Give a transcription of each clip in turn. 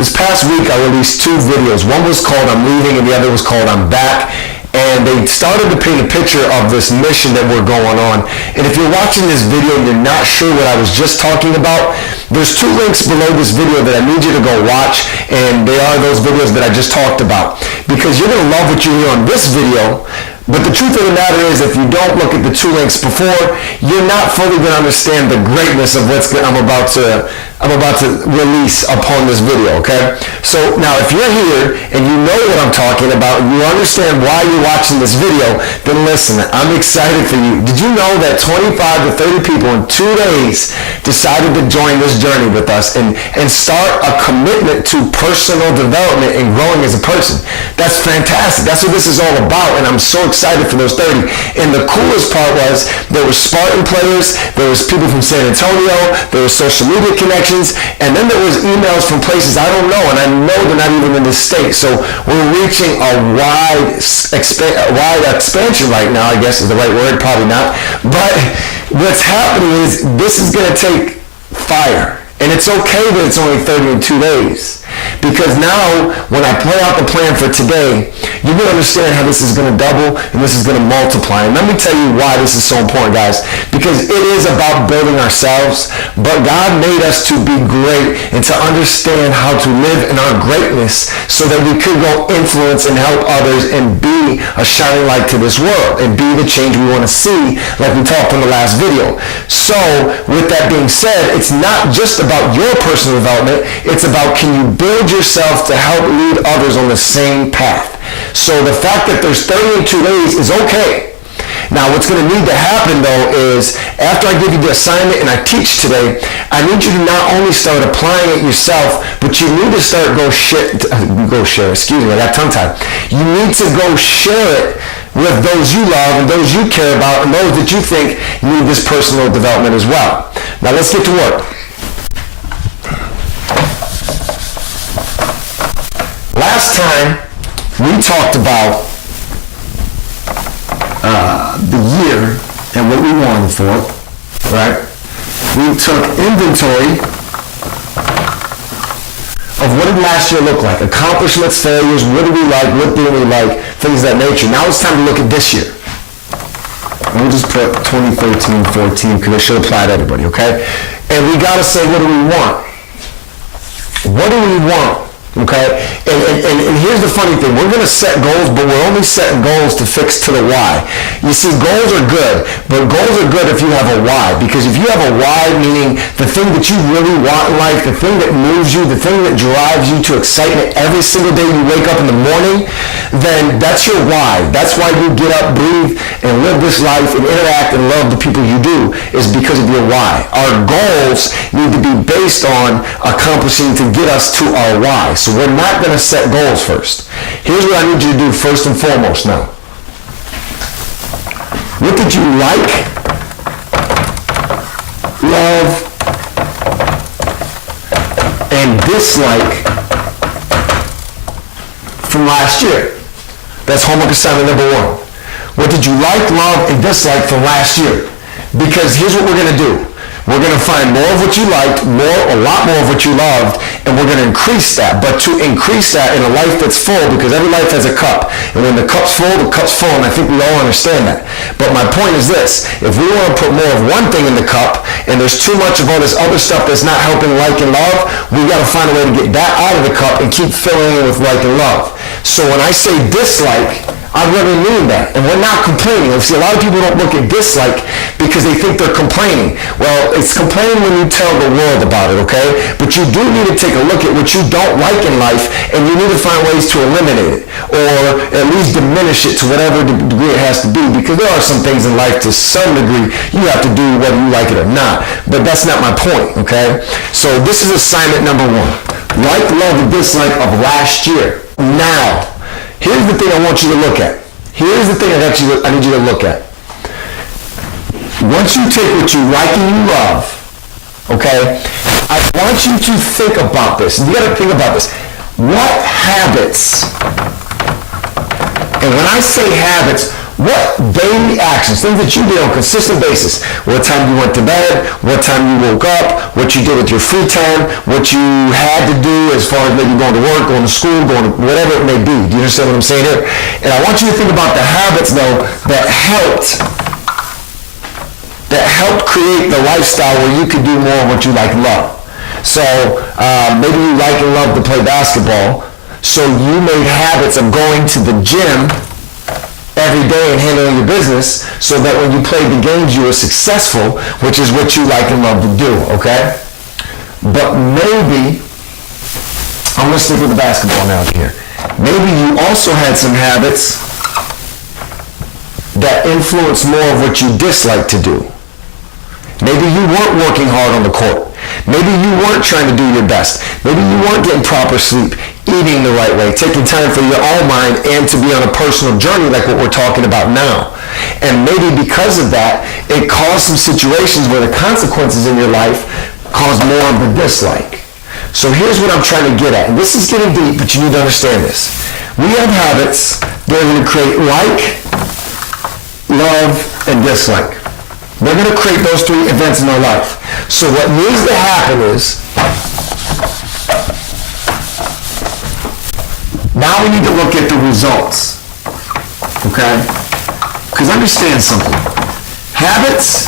This past week I released 2 videos. One was called I'm Leaving and the other was called I'm Back. And they started to paint a picture of this mission that we're going on. And if you're watching this video and you're not sure what I was just talking about, there's 2 links below this video that I need you to go watch, and they are those videos that I just talked about. Because you're gonna love what you hear on this video, but the truth of the matter is if you don't look at the 2 links before, you're not fully gonna understand the greatness of what I'm about to release upon this video, okay? So now if you're here and you know what I'm talking about and you understand why you're watching this video, then listen, I'm excited for you. Did you know that 25 to 30 people in 2 days decided to join this journey with us and start a commitment to personal development and growing as a person? That's fantastic. That's what this is all about, and I'm so excited for those 30. And the coolest part was there were Spartan players, there was people from San Antonio, there was social media connections, and then there was emails from places I don't know, and I know they're not even in this state. So we're reaching a wide expansion right now, I guess is the right word, probably not. But what's happening is this is going to take fire. And it's okay that it's only 30 in 2 days. Because now, when I play out the plan for today, you're going to understand how this is going to double and this is going to multiply. And let me tell you why this is so important, guys. Because it is about building ourselves, but God made us to be great and to understand how to live in our greatness so that we could go influence and help others and be a shining light to this world and be the change we want to see, like we talked in the last video. So, with that being said, it's not just about your personal development, it's about can you build yourself to help lead others on the same path. So the fact that there's 30 in 2 days is okay. Now what's going to need to happen though is after I give you the assignment and I teach today, I need you to not only start applying it yourself, but you need to start I got tongue tied. You need to go share it with those you love and those you care about and those that you think need this personal development as well. Now let's get to work. Last time we talked about the year and what we wanted for it, right? We took inventory of what did last year look like, accomplishments, failures, what did we like, what didn't we like, things of that nature. Now it's time to look at this year. We'll just put 2013-14 because it should apply to everybody, okay? And we got to say, what do we want? What do we want? Okay, and here's the funny thing. We're going to set goals, but we're only setting goals to fix to the why. You see, goals are good, but goals are good if you have a why. Because if you have a why, meaning the thing that you really want in life, the thing that moves you, the thing that drives you to excitement every single day you wake up in the morning, then that's your why. That's why you get up, breathe, and live this life and interact and love the people you do, is because of your why. Our goals need to be based on accomplishing to get us to our why. So we're not going to set goals first. Here's what I need you to do first and foremost now. What did you like, love, and dislike from last year? That's homework assignment number 1. What did you like, love, and dislike from last year? Because here's what we're going to do. We're going to find more of what you liked, a lot more of what you loved, and we're going to increase that. But to increase that in a life that's full, because every life has a cup. And when the cup's full, and I think we all understand that. But my point is this. If we want to put more of one thing in the cup, and there's too much of all this other stuff that's not helping like and love, we got to find a way to get that out of the cup and keep filling it with like and love. So when I say dislike, I really mean that. And we're not complaining. See, a lot of people don't look at dislike because they think they're complaining. Well, it's complaining when you tell the world about it, okay? But you do need to take a look at what you don't like in life, and you need to find ways to eliminate it, or at least diminish it to whatever degree it has to be, because there are some things in life to some degree you have to do whether you like it or not. But that's not my point, okay? So this is assignment number 1. Like, love, and dislike of last year. Now, here's the thing I want you to look at. Here's the thing I need you to look at. Once you take what you like and you love, okay, I want you to think about this. You got to think about this. What habits, and when I say habits, What daily actions, things that you did on a consistent basis, what time you went to bed, what time you woke up, what you did with your free time, what you had to do as far as maybe going to work, going to school, going to whatever it may be. Do you understand what I'm saying here? And I want you to think about the habits, though, that helped create the lifestyle where you could do more of what you like and love. So maybe you like and love to play basketball, so you made habits of going to the gym every day and handling your business so that when you played the games you were successful, which is what you like and love to do, okay? But maybe, I'm going to stick with the basketball analogy here. Maybe you also had some habits that influence more of what you dislike to do. Maybe you weren't working hard on the court. Maybe you weren't trying to do your best. Maybe you weren't getting proper sleep, eating the right way, taking time for your own mind and to be on a personal journey like what we're talking about now. And maybe because of that, it caused some situations where the consequences in your life caused more of the dislike. So here's what I'm trying to get at. And this is getting deep, but you need to understand this. We have habits that are going to create like, love, and dislike. They're going to create those three events in our life. So what needs to happen is, now we need to look at the results, okay? Because understand something. Habits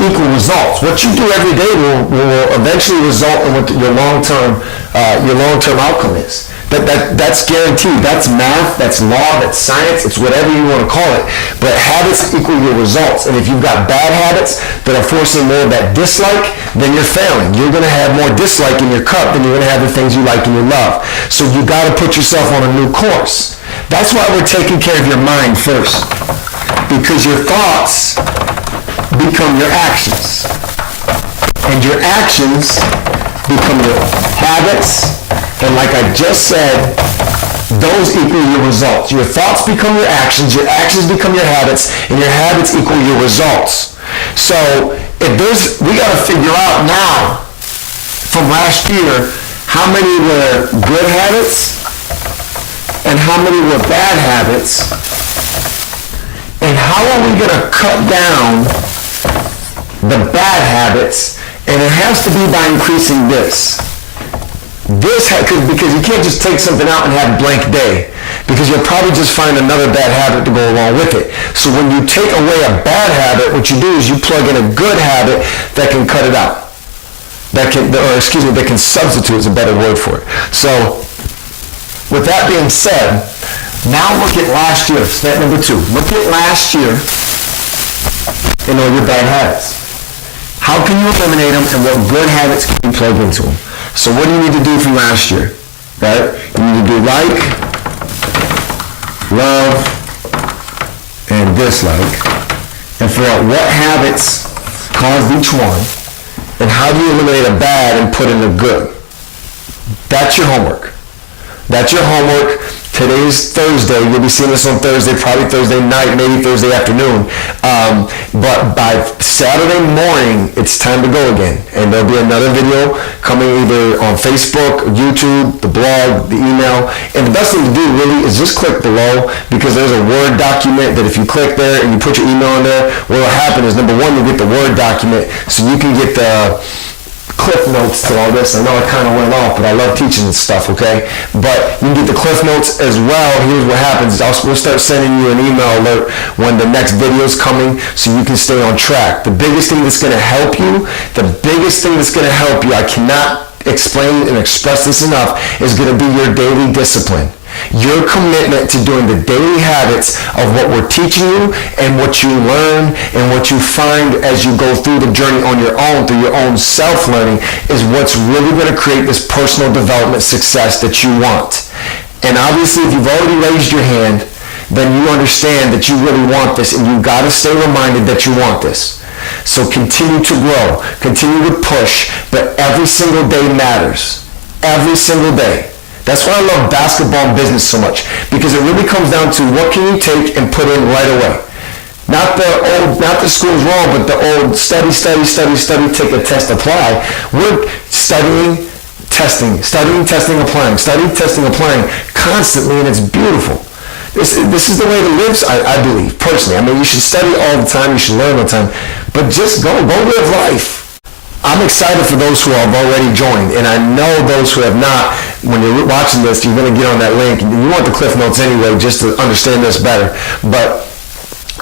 equal results. What you do every day will eventually result in what your long-term outcome is. That's guaranteed. That's math, that's law, that's science, it's whatever you want to call it. But habits equal your results. And if you've got bad habits that are forcing more of that dislike, then you're failing. You're going to have more dislike in your cup than you're going to have the things you like and you love. So you got to put yourself on a new course. That's why we're taking care of your mind first. Because your thoughts become your actions. And your actions become your habits. And like I just said, those equal your results. Your thoughts become your actions become your habits, and your habits equal your results. So we got to figure out now, from last year, how many were good habits and how many were bad habits, and how are we going to cut down the bad habits, and it has to be by increasing this. Because you can't just take something out and have a blank day, because you'll probably just find another bad habit to go along with it. So when you take away a bad habit, what you do is you plug in a good habit that can cut it out. That can substitute is a better word for it. So with that being said, now look at last year. Step number 2. Look at last year and all your bad habits. How can you eliminate them, and what good habits can you plug into them? So what do you need to do from last year? Right? You need to do like, love, and dislike. And figure out what habits caused each one, and how do you eliminate a bad and put in a good. That's your homework. That's your homework. Today's Thursday. You'll be seeing this on Thursday, probably Thursday night, maybe Thursday afternoon. But by Saturday morning, it's time to go again. And there'll be another video coming either on Facebook, YouTube, the blog, the email. And the best thing to do really is just click below, because there's a Word document that if you click there and you put your email in there, what will happen is, number one, you'll get the Word document so you can get the cliff notes to all this. I know it kind of went off, but I love teaching this stuff, okay? But you can get the cliff notes as well. Here's what happens. We'll start sending you an email alert when the next video is coming, so you can stay on track. The biggest thing that's going to help you, I cannot explain and express this enough, is going to be your daily discipline. Your commitment to doing the daily habits of what we're teaching you and what you learn and what you find as you go through the journey on your own, through your own self-learning, is what's really going to create this personal development success that you want. And obviously, if you've already raised your hand, then you understand that you really want this, and you've got to stay reminded that you want this. So continue to grow, continue to push, but every single day matters. Every single day. That's why I love basketball and business so much, because it really comes down to what can you take and put in right away. Not the school's wrong, but the old study, take a test, apply. We're studying, testing, applying constantly, and it's beautiful. This is the way to live, I believe, personally. I mean, you should study all the time, you should learn all the time, but just go live life. I'm excited for those who have already joined, and I know those who have not. When you're watching this, you're going to get on that link. You want the Cliff Notes anyway, just to understand this better. But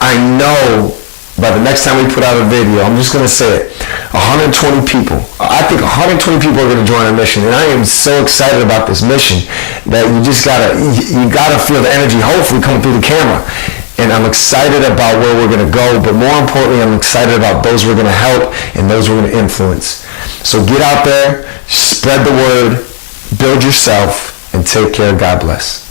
I know by the next time we put out a video, I'm just going to say it, 120 people. I think 120 people are going to join our mission, and I am so excited about this mission that you gotta feel the energy, hopefully coming through the camera. And I'm excited about where we're going to go, but more importantly, I'm excited about those we're going to help and those we're going to influence. So get out there, spread the word, build yourself, and take care. God bless.